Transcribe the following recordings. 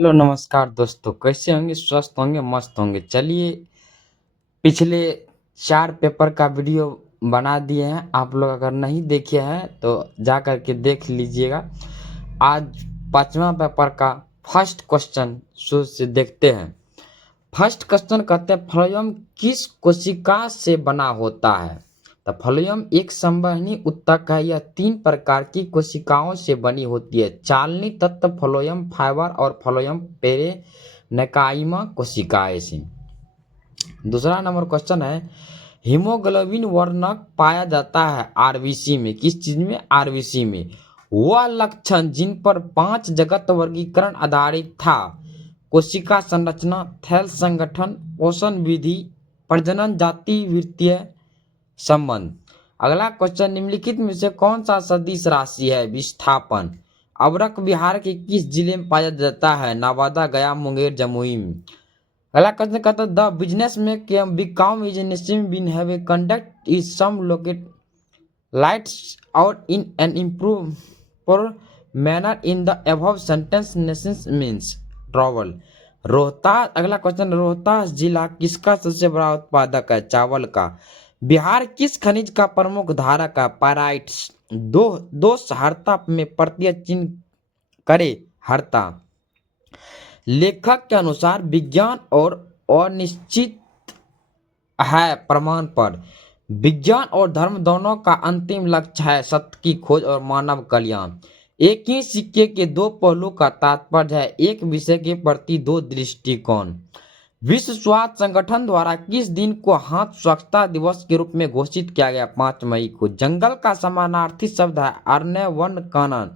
Hello नमस्कार दोस्तों, कैसे होंगे? स्वस्थ होंगे, मस्त होंगे। चलिए, पिछले 4 पेपर का वीडियो बना दिए हैं। आप लोग अगर नहीं देखे हैं तो जा करके देख लीजिएगा। आज 5वां पेपर का फर्स्ट क्वेश्चन शुरू से देखते हैं। फर्स्ट क्वेश्चन कहते हैं, फ्लोएम किस कोशिका से बना होता है? तो फ्लोएम एक संवहनी ऊतक है। यह 3 प्रकार की कोशिकाओं से बनी होती है: चालनी तत्व, फ्लोएम फाइबर और फ्लोएम पेरेन्काइमा कोशिकाएं से। दूसरा नंबर क्वेश्चन है, हीमोग्लोबिन वर्णक पाया जाता है आरबीसी में। किस चीज में? आरबीसी में। वह लक्षण जिन पर 5 जगत वर्गीकरण आधारित था: कोशिका संरचना, थैल संगठन, पोषण विधि, प्रजनन, जाति वृत्तीय संबंध। अगला क्वेश्चन, निम्नलिखित में से कौन सा सदिश राशि है? विस्थापन। अबरक बिहार के किस जिले में पाया जाता है? नवादा, गया, मुंगेर, जमुई में। अगला क्वेश्चन कहता है, द बिजनेस में बिकॉम इज नेसिम been have a conduct is some locate lights out in an improve manner in the above sentence नेसेंस मीन्स ट्रैवल। रोहतास। अगला क्वेश्चन, रोहतास जिला किसका सबसे बड़ा उत्पादक है? चावल का। बिहार किस खनिज का प्रमुख धारक है? पाइराइट्स। दोष हरता में प्रत्यय चिन्ह करे हरता। लेखक के अनुसार विज्ञान और अनिश्चित है प्रमाण पर। विज्ञान और धर्म दोनों का अंतिम लक्ष्य है सत्य की खोज और मानव कल्याण। एक ही सिक्के के 2 पहलू का तात्पर्य है एक विषय के प्रति 2 दृष्टिकोण। विश्व स्वास्थ्य संगठन द्वारा किस दिन को हाथ स्वच्छता दिवस के रूप में घोषित किया गया? 5 मई को। जंगल का समानार्थी शब्द है अरण्य वन कानून।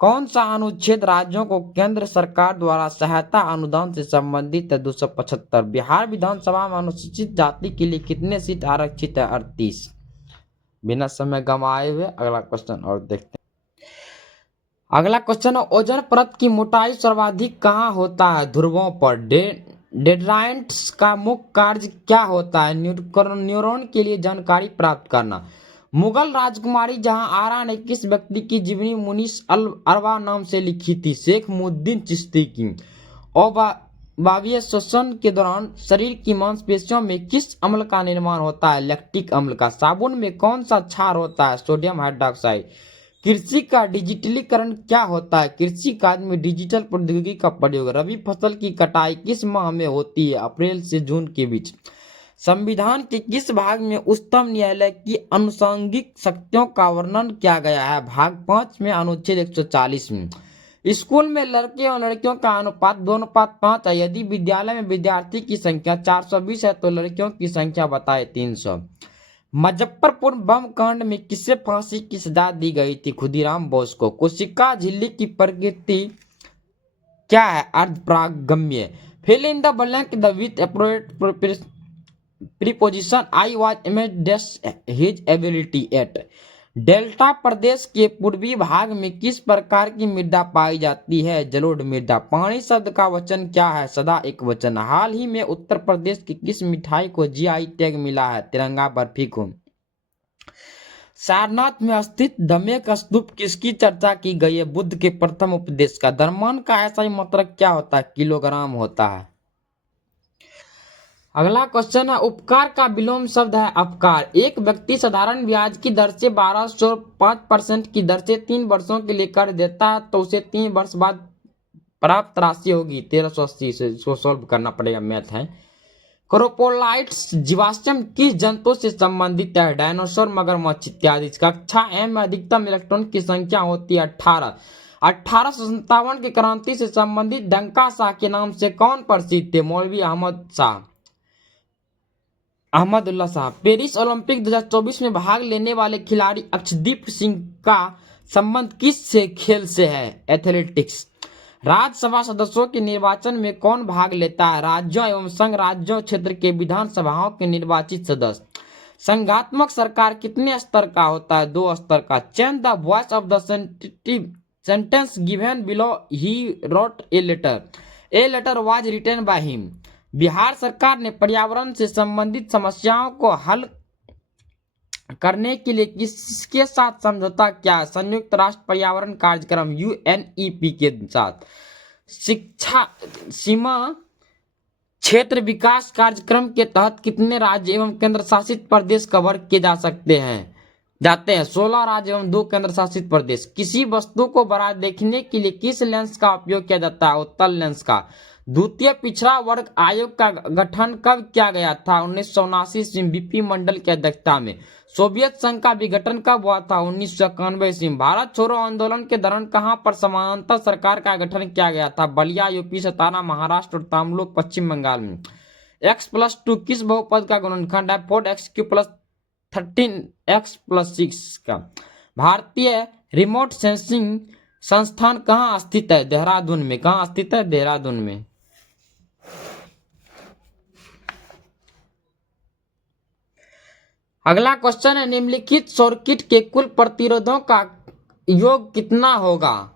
कौन सा अनुच्छेद राज्यों को केंद्र सरकार द्वारा सहायता अनुदान से संबंधित है? 275। बिहार विधानसभा में अनुसूचित जाति के लिए कितने सीट आरक्षित है? 38। बिना समय गंवाए हुए अगला क्वेश्चन और देखते हैं। अगला क्वेश्चन है, ओजोन परत की मोटाई सर्वाधिक कहाँ होता है? ध्रुवों पर। डेंड्राइट्स का मुख्य कार्य क्या होता है? न्यूरॉन के लिए जानकारी प्राप्त करना। मुगल राजकुमारी जहां आरा ने किस व्यक्ति की जीवनी मुनीस अल अरवा नाम से लिखी थी? शेख मुद्दीन चिश्ती की। वायवीय श्वसन के दौरान शरीर की मांसपेशियों में किस अम्ल का निर्माण होता है? लैक्टिक अम्ल का। साबुन में कौन सा क्षार होता है? Sodium hydroxide. कृषि का डिजिटलीकरण क्या होता है? कृषि कार्य में डिजिटल प्रौद्योगिकी का प्रयोग। रबी फसल की कटाई किस माह में होती है? अप्रैल से जून के बीच। संविधान के किस भाग में उच्चतम न्यायालय की अनुषंगिक शक्तियों का वर्णन किया गया है? भाग 5 में, अनुच्छेद 140 में। स्कूल में लड़के और लड़कियों का अनुपात 2:5 है। यदि विद्यालय में विद्यार्थी की संख्या 420 है तो लड़कियों की संख्या बताए 300। मुजफ्फरपुर बम कांड में किसे फांसी की सजा दी गई थी? खुदीराम बोस को। कोशिका झिल्ली की प्रकृति क्या है? अर्धपरागम्य। Fill in the blank the with appropriate preposition I was amazed his ability at. Delta प्रदेश के पूर्वी भाग में किस प्रकार की मृदा पाई जाती है? जलोढ़ मृदा। पानी शब्द का वचन क्या है? सदा एक वचन। हाल ही में उत्तर प्रदेश की किस मिठाई को जीआई टैग मिला है? तिरंगा बर्फी को। सारनाथ में स्थित धम्मेक स्तूप किसकी चर्चा की गई है? बुद्ध के प्रथम उपदेश का। द्रव्यमान का ऐसा ही मतलब क्या होता है? किलोग्राम होता है। अगला क्वेश्चन है, उपकार का विलोम शब्द है अपकार। एक व्यक्ति साधारण ब्याज की दर से 1205% की दर से 3 वर्षों के लिए कर देता है तो उसे 3 वर्ष बाद प्राप्त राशि होगी 1380 से। इसको सोल्व करना पड़ेगा, मैथ है। क्रोपोलाइट्स जीवाश्म किस जंतु से संबंधित है? डायनासोर, मगरमच्छ इत्यादि। कक्षा एम में अधिकतम इलेक्ट्रॉन की संख्या होती है 18। 1857 की क्रांति से संबंधित डंका शाह के नाम से कौन प्रसिद्ध थे? मौलवी अहमदुल्ला साहब। पेरिस ओलंपिक 2024 में भाग लेने वाले खिलाड़ी अक्षदीप सिंह का संबंध किस खेल से है? एथलेटिक्स। राज्यसभा सदस्यों के निर्वाचन में कौन भाग लेता है? राज्यों एवं संघ राज्यों क्षेत्र के विधानसभाओं के निर्वाचित सदस्य। संघात्मक सरकार कितने स्तर का होता है? 2 स्तर का। Change the voice of the sentence given below. He wrote a letter. A letter was written by him. Bihar सरकार ने पर्यावरण से संबंधित समस्याओं को हल करने के लिए किसके साथ समझौता किया? संयुक्त राष्ट्र पर्यावरण कार्यक्रम यूएनईपी के साथ। शिक्षा सीमा क्षेत्र विकास कार्यक्रम के तहत कितने राज्य एवं केंद्र शासित प्रदेश कवर किए जाते हैं? 16 राज्य एवं 2 केंद्र शासित प्रदेश। किसी वस्तु को बड़ा देखने के लिए किस लेंस का उपयोग किया जाता है? उत्तल लेंस का। द्वितीय पिछड़ा वर्ग आयोग का गठन कब किया गया था? 1979 ईस्वी बीपी मंडल की अध्यक्षता में। सोवियत संघ का विघटन कब हुआ था? 1991 ईस्वी में। भारत छोड़ो आंदोलन के दौरान कहां पर समानांतर सरकार का गठन किया गया था? बलिया यूपी, सतारा महाराष्ट्र और तमलुक पश्चिम बंगाल में। x+2 किस बहुपद का गुणनखंड है? 4x³ + 13x+6 का। भारतीय रिमोट सेंसिंग संस्थान कहाँ स्थित है? देहरादून में। कहाँ स्थित है? देहरादून में। अगला क्वेश्चन है, निम्नलिखित सर्किट के कुल प्रतिरोधों का योग कितना होगा?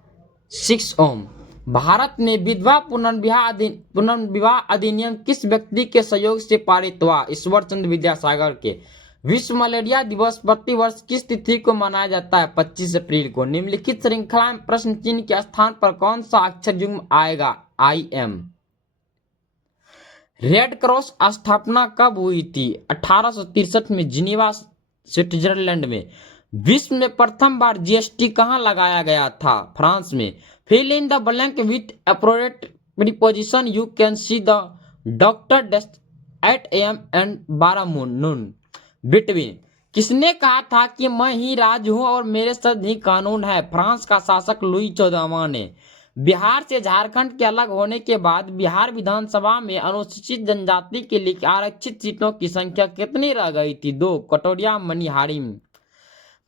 6 ओम। भारत में विधवा पुनर्विवाह अधिनियम किस व्यक्ति के सहयोग से पारित हुआ? ईश्वर चंद्र विद्यासागर के। विश्व मलेरिया दिवस प्रतिवर्ष किस तिथि को मनाया जाता है? 25 अप्रैल को। निम्नलिखित श्रृंखला में प्रश्न चिन्ह के स्थान पर कौन सा अक्षर युग्म आएगा? IM। रेड क्रॉस स्थापना कब हुई थी? 1863 में जिनेवा स्विट्जरलैंड में। विश्व में प्रथम बार GST कहां लगाया गया था? फ्रांस में। Fill in the blank with appropriate preposition. You can see the doctor at AM and 12 noon between. किसने कहा था कि मैं ही राज हूं और मेरे शब्द ही कानून है? फ्रांस का शासक लुई 14वां ने। बिहार से झारखंड के अलग होने के बाद बिहार विधानसभा में अनुसूचित जनजाति के लिए आरक्षित सीटों की संख्या कितनी रह गई थी? 2। कटोरिया मनिहारी में।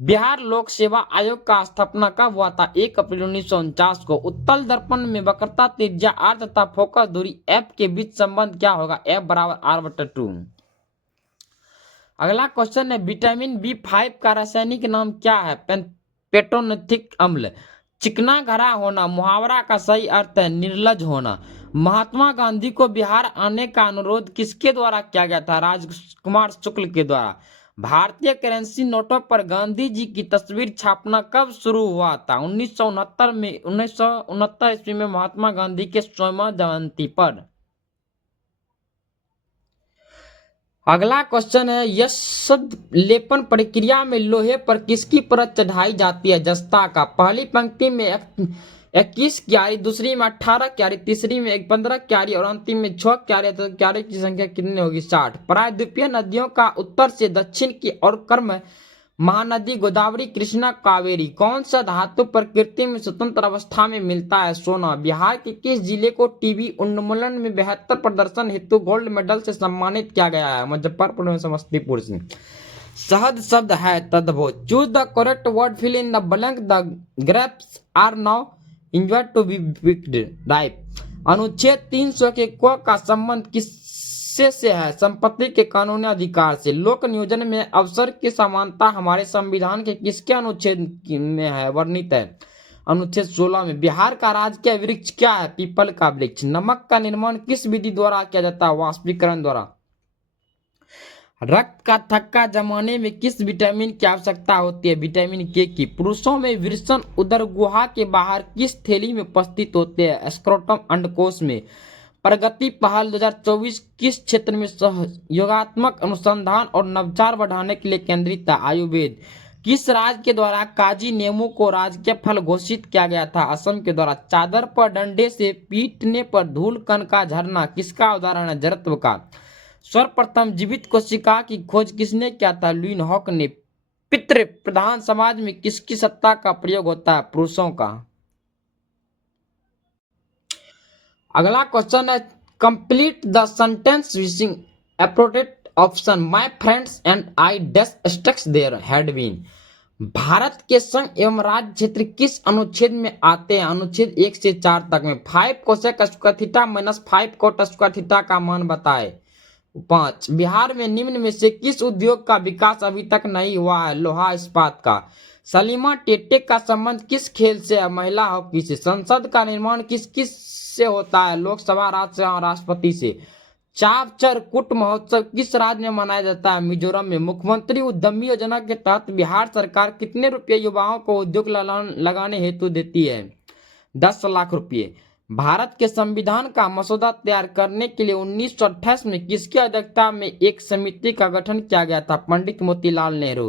बिहार लोक सेवा आयोग का स्थापना कब हुआ था? 1 अप्रैल 1949 को। उत्तल दर्पण में वक्रता, त्रिज्या r तथा फोकस दूरी f के बीच संबंध क्या होगा? F = r/2। अगला क्वेश्चन है, विटामिन B5 का रासायनिक नाम क्या है? पेप्टोनोथिक अम्ल। चिकना घड़ा होना मुहावरा का सही अर्थ है निर्लज होना। महात्मा गांधी को बिहार आने का अनुरोध किसके द्वारा किया गया था? राजकुमार शुक्ल के द्वारा। भारतीय करेंसी नोटों पर गांधी जी की तस्वीर छापना कब शुरू हुआ था? 1969 ईस्वी में महात्मा गांधी के 100वां जयंती पर। अगला क्वेश्चन है, यशद लेपन प्रक्रिया में लोहे पर किसकी परत चढ़ाई जाती है? जस्ता का। पहली पंक्ति में 21 क्यारी, दूसरी में 18 क्यारी, तीसरी में 15 क्यारी और अंतिम में 6 क्यारी। तो क्यारी की संख्या कितनी होगी? 60। प्रायद्वीपीय नदियों का उत्तर से दक्षिण की ओर क्रम महानदी गोदावरी, कृष्णा, कावेरी। कौन सा धातु प्रकृति में स्वतंत्र अवस्था में मिलता है? सोना। बिहार के किस जिले को टीबी उन्मूलन में बेहतर प्रदर्शन हेतु गोल्ड मेडल से सम्मानित किया गया है? मुजफ्फरपुर में, समस्तीपुर से। शहद शब्द है तद्भव। Choose the correct word, fill in the blank. The grapes are now enjoy to be picked ripe. अनुच्छेद 300 के क का संबंध किससे से है? संपत्ति के कानूनी अधिकार से। लोक नियोजन में अवसर की समानता हमारे संविधान के किसके अनुच्छेद में है वर्णित है? अनुच्छेद 16 में। बिहार का राजकीय वृक्ष क्या है? पीपल का वृक्ष। नमक का निर्माण किस विधि द्वारा किया जाता है? वाष्पीकरण द्वारा। रक्त का थक्का जमाने में किस विटामिन की आवश्यकता होती है? विटामिन के की। पुरुषों में वृषण उदर गुहा के बाहर किस थैली में उपस्थित होते हैं? स्क्रोटम अंडकोश में। प्रगति पहल 2024 किस क्षेत्र में सहयोगात्मक अनुसंधान और नवाचार बढ़ाने के लिए केंद्रित था? आयुर्वेद। किस राज्य के द्वारा काजी नींबू को राजकीय फल घोषित किया गया था? असम के द्वारा। चादर पर डंडे से पीटने पर धूल कण का झरना किसका उदाहरण है? जड़त्व का। सर्वप्रथम जीवित कोशिका की खोज किसने किया था? लुईन हॉक ने। पितृ प्रधान समाज में किसकी सत्ता का प्रयोग होता है? पुरुषों का। अगला क्वेश्चन है, complete the sentence using appropriate option. My friends and I dash stucks there had been. Bharat के संघ एवं राज्य क्षेत्र किस अनुच्छेद में आते हैं? अनुच्छेद 1 से 4 तक में। 5 cosec square theta minus 5 coat square theta का मान बताए। 5। बिहार में निम्न में से किस उद्योग का विकास अभी तक नहीं हुआ है? लोहा इस्पात का। सलीमा टेटे का संबंध किस खेल से है? महिला हॉकी से। संसद का निर्माण किस किस से होता है? लोकसभा, राज्यसभा और राष्ट्रपति से। चापचर कुट महोत्सव किस राज्य में मनाया जाता है? मिजोरम में। मुख्यमंत्री उद्यमी योजना के तहत बिहार सरकार कितने रुपए युवाओं को उद्योग लगाने हेतु देती है? 10 लाख रुपए। भारत के संविधान का मसौदा तैयार करने के लिए 1928 में किसकी अध्यक्षता में एक समिति का गठन किया गया था? पंडित मोतीलाल नेहरू।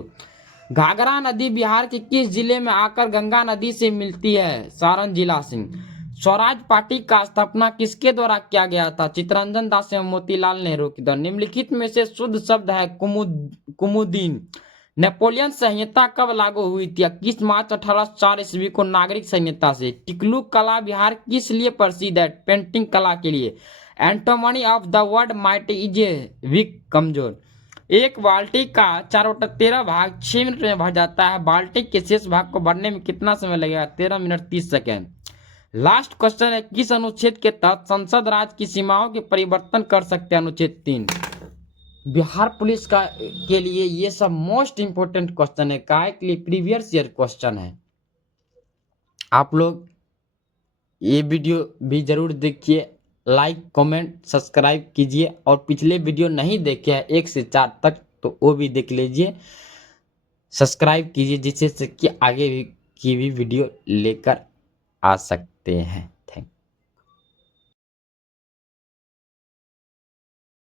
घाघरा नदी बिहार के किस जिले में आकर गंगा नदी से मिलती है? सारण जिला से। स्वराज पार्टी का स्थापना किसके द्वारा किया गया था? चित्तरंजन दास एवं मोतीलाल नेहरू के द्वारा। निम्नलिखित में से शुद्ध शब्द है कुमुदिन। नेपोलियन संहिता कब लागू हुई थी? 21 मार्च 1804 ईस्वी को नागरिक संहिता से। टिकलू कला बिहार किस लिए प्रसिद्ध है? पेंटिंग कला के लिए। Antonym of the word might is weak, कमजोर। एक बाल्टी का 4/13 भाग 6 मिनट में भर जाता है। बाल्टी के शेष भाग को भरने में कितना समय लगेगा? 13 मिनट 30 सेकेंड। लास्ट क्वेश्चन है, किस अनुच्छेद के तहत संसद राज्य की सीमाओं के परिवर्तन कर सकते हैं? अनुच्छेद 3। बिहार पुलिस का के लिए ये सब मोस्ट इंपोर्टेंट क्वेश्चन है, काय के लिए प्रीवियस ईयर क्वेश्चन है। आप लोग ये वीडियो भी जरूर देखिए, लाइक कमेंट सब्सक्राइब कीजिए, और पिछले वीडियो नहीं देखे हैं 1 से 4 तक तो वो भी देख लीजिए, सब्सक्राइब कीजिए, जिससे कि आगे की भी वीडियो लेकर आ सकते हैं।